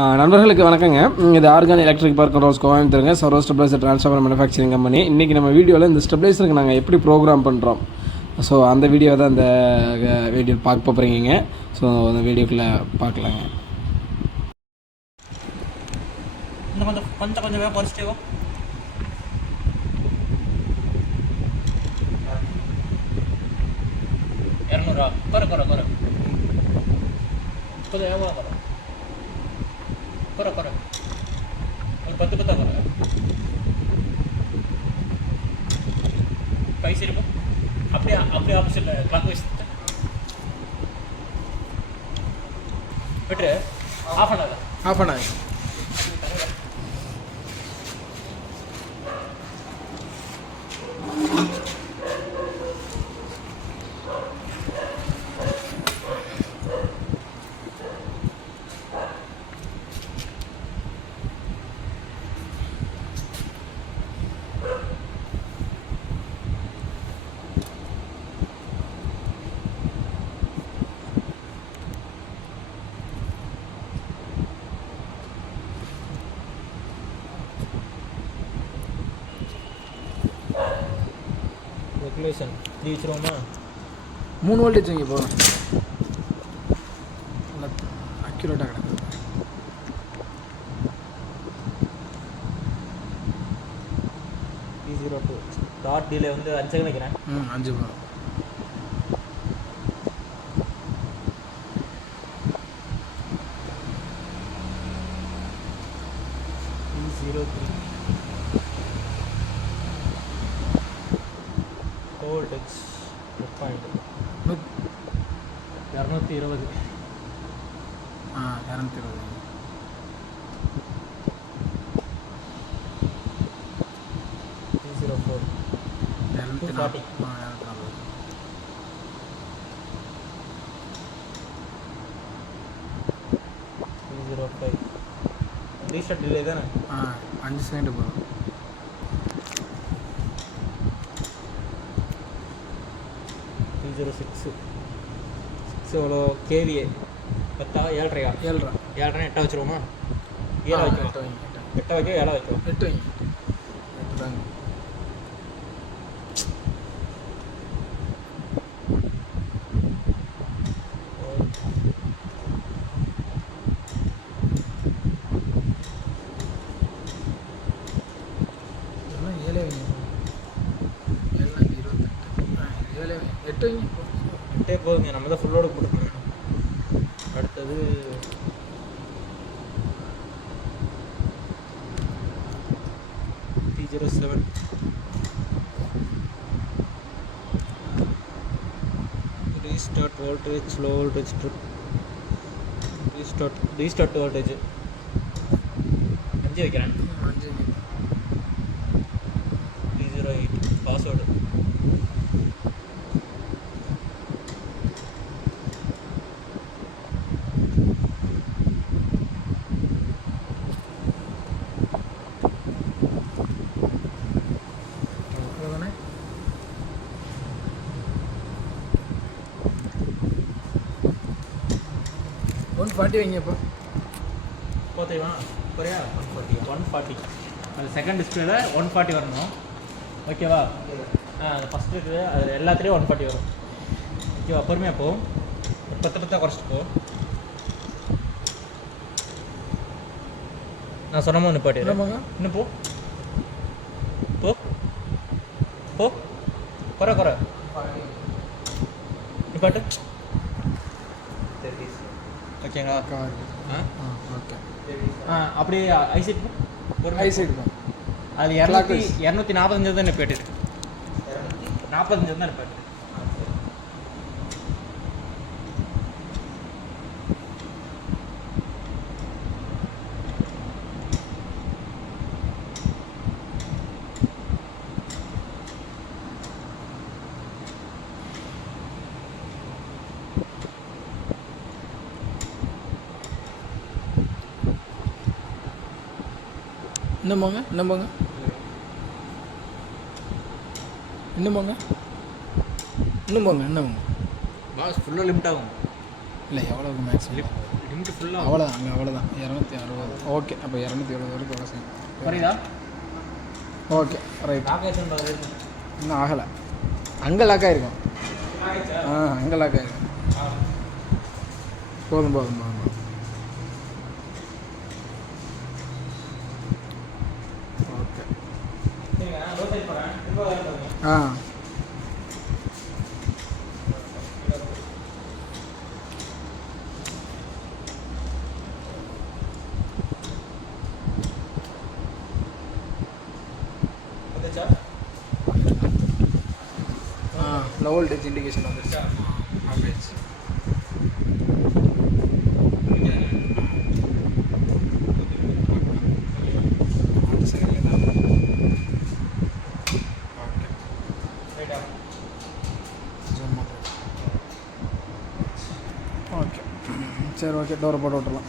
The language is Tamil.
நண்பர்களுக்கு வணக்கங்க. இது ஆர்கான் எலக்ட்ரிக் பவர் கண்ட்ரோல்ஸ் கோயம்புத்தூருங்க. Servo stabiliser transformer manufacturing company. இன்றைக்கி நம்ம வீடியோவில் இந்த ஸ்டெபிளைசருக்கு நாங்கள் எப்படி ப்ரோக்ராம் பண்ணுறோம், ஸோ அந்த வீடியோ தான் இந்த வீடியோ பார்க்க போகிறீங்க. ஸோ அந்த வீடியோக்குள்ளே பார்க்கலாங்க. இன்னும் கொஞ்சம் பறிச்சிட்டேவோ. இரநூறுவா குறை கொஞ்சம் எவ்வளோ குறை ஒரு 10 குறை பைசா இருக்கும். அப்படியே ஆப்போசிட்டில் கிளாக் வைஸ் விட்டு ஆஃப் பண்ணாது. ரெகுலேஷன் 3 வச்சுருவோமா? 3 வோல்டேஜ் இங்கே போகிறோம். அக்யூரேட்டாக கிடக்குது. P02 டாட் டிலே வந்து 5 செகண்ட் வைக்கிறேன். 5 போகிறோம். P03 voltage 220. 220. P04 240. P05 restart delay தானே? 5 செகண்ட் போகிறோம். P06 எவ்வளோ கேவிஏ 10 7.5 7.5 8 வச்சுருவோமா? 7 வைக்கும். 8 வைக்கும் 7 வைக்கும். 8 வைங்க. 8 தாங்க. எல்லாம் 7 வைங்க. எல்லாம் 28. 7 வைங்க. 8 வைங்க. 8 போதுங்க. நம்ம தான் ஃபுல்லோடு போட்டுருக்கோம். அடுத்தது P07 restart voltage, low voltage trip, restart voltage 5 வைக்கிறேன். P08 பாஸ்வேர்டு ஃபார்ட்டி வைங்க. இப்போ போத்தைவா குறையா 140. அது செகண்ட் டிஸ்பிளேல 140 வரணும். ஓகேவா? அது ஃபஸ்ட்டு இருக்குது, அது எல்லாத்துலேயும் 140 வரும். ஓகேவா? பொறுமையாக போ. 10 குறைச்சிட்டு போ. நான் சொன்ன மாதிரி நிப்பாட்டி இன்னும் போ போ போ குறை நிப்பாட்டு. ஓகேங்களா? ஓகே. அப்படியே ஐசைட் ஒரு ஐசைட் தான். அது 245 தான் நிப்பாட்டு. 45 தான் நிப்பாட்டு. இன்னும் போங்க. இன்னும் போங்க. பாஸ் ஃபுல்லாக லிமிட் ஆகும். இல்லை எவ்வளோக்கு மேக்ஸிமம் லிமிட் இன்ட்டு ஃபுல்லாக அவ்வளோதான் அங்கே அவ்வளோதான் 260. ஓகே அப்போ 270 வரைக்கும் வேலை செய்யும். புரியுதா? Okay right. லாகேஷன் பார்க்குறது இன்னும் ஆகலை. அங்கே லாக் ஆகிருக்கும். அங்கே லாக் ஆகிருக்கும். போதும் போதும் போதும். ஓகே சரிங்க, ரோட்டேட் பண்ணேன். திரும்ப வேறு பாருங்க. ஆ வந்துச்சா? லோ வோல்டேஜ் இண்டிகேஷன் வந்துருச்சா? ஆஃபேஜ். ரைட்டா? ஓகே சரி ஓகே டோரை போட்டு விட்டுறலாம்.